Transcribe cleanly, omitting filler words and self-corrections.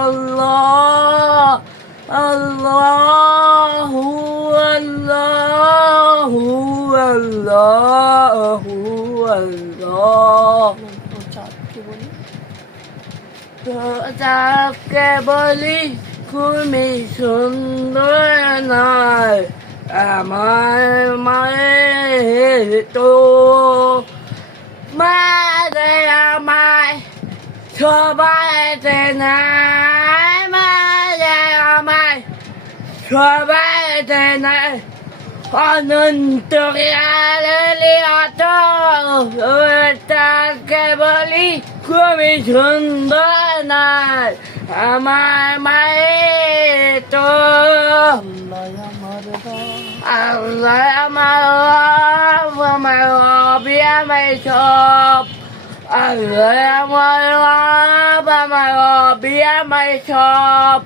Allah, Allahu Allahu Allahu Allah. যাকে বলি তুমি সুন্দর নয় আমার মায়ের তো মারে আমায় সবাই নাই মারে আমায় সবাই নাই অনন্ত তাকে বলি খুবই সুন্দর নাই আমার মায়ের তো আল্লাহ আমার রবি আমায় সব আল্লাহ আমার রব আমার রবি আমায় সব